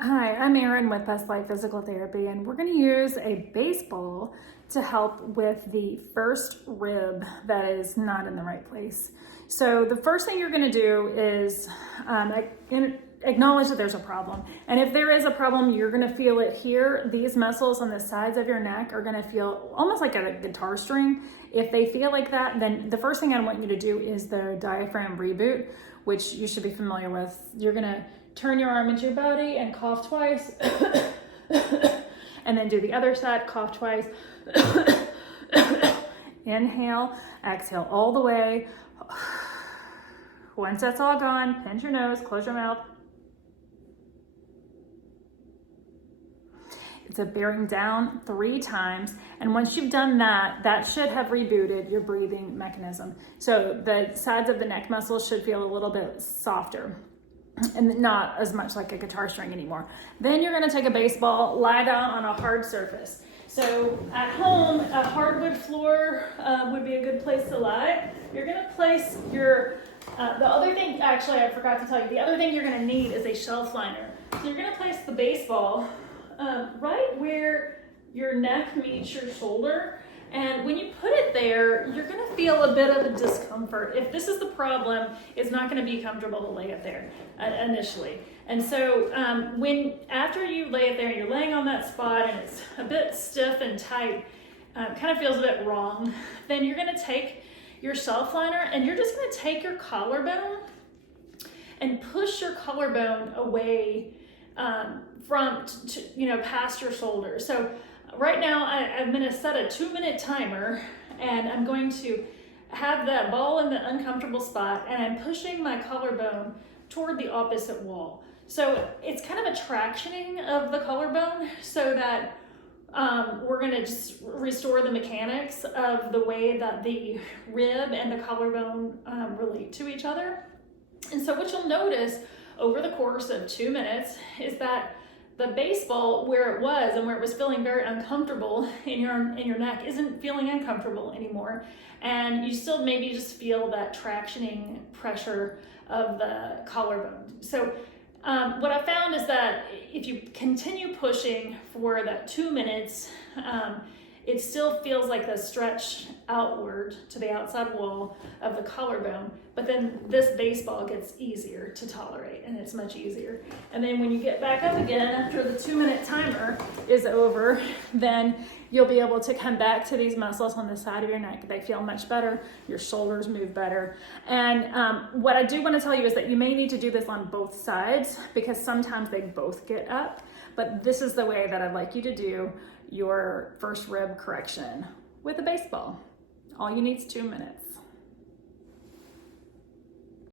Hi, I'm Erin with Best Life Physical Therapy, and we're going to use a baseball to help with the first rib that is not in the right place. So the first thing you're going to do is acknowledge that there's a problem. And if there is a problem, you're going to feel it here. These muscles on the sides of your neck are going to feel almost like a guitar string. If they feel like that, then the first thing I want you to do is the diaphragm reboot, which you should be familiar with. You're going to turn your arm into your body and cough twice. And then do the other side, cough twice. Inhale, exhale all the way. Once that's all gone, pinch your nose, close your mouth. It's a bearing down 3 times. And once you've done that, that should have rebooted your breathing mechanism. So the sides of the neck muscles should feel a little bit softer and not as much like a guitar string anymore. Then you're gonna take a baseball, lie down on a hard surface. So at home, a hardwood floor would be a good place to lie. You're gonna place your, the other thing, actually I forgot to tell you, the other thing you're gonna need is a shelf liner. So you're gonna place the baseball right where your neck meets your shoulder. And when you put it there, you're gonna feel a bit of a discomfort. If this is the problem, it's not gonna be comfortable to lay it there initially. And so after you lay it there and you're laying on that spot and it's a bit stiff and tight, kind of feels a bit wrong, then you're gonna take your shelf liner and you're just gonna take your collarbone and push your collarbone away from, past your shoulder. So right now, I'm gonna set a 2-minute timer and I'm going to have that ball in the uncomfortable spot and I'm pushing my collarbone toward the opposite wall. So it's kind of a tractioning of the collarbone so that we're gonna just restore the mechanics of the way that the rib and the collarbone relate to each other. And so what you'll notice over the course of 2 minutes is that the baseball, where it was and where it was feeling very uncomfortable in your neck, isn't feeling uncomfortable anymore. And you still maybe just feel that tractioning pressure of the collarbone. So what I found is that if you continue pushing for that 2 minutes, it still feels like the stretch outward to the outside wall of the collarbone, but then this baseball gets easier to tolerate and it's much easier. And then when you get back up again after the 2-minute timer is over, then you'll be able to come back to these muscles on the side of your neck. They feel much better, your shoulders move better. And what I do want to tell you is that you may need to do this on both sides because sometimes they both get up, but this is the way that I'd like you to do your first rib correction with a baseball. All you need is 2 minutes.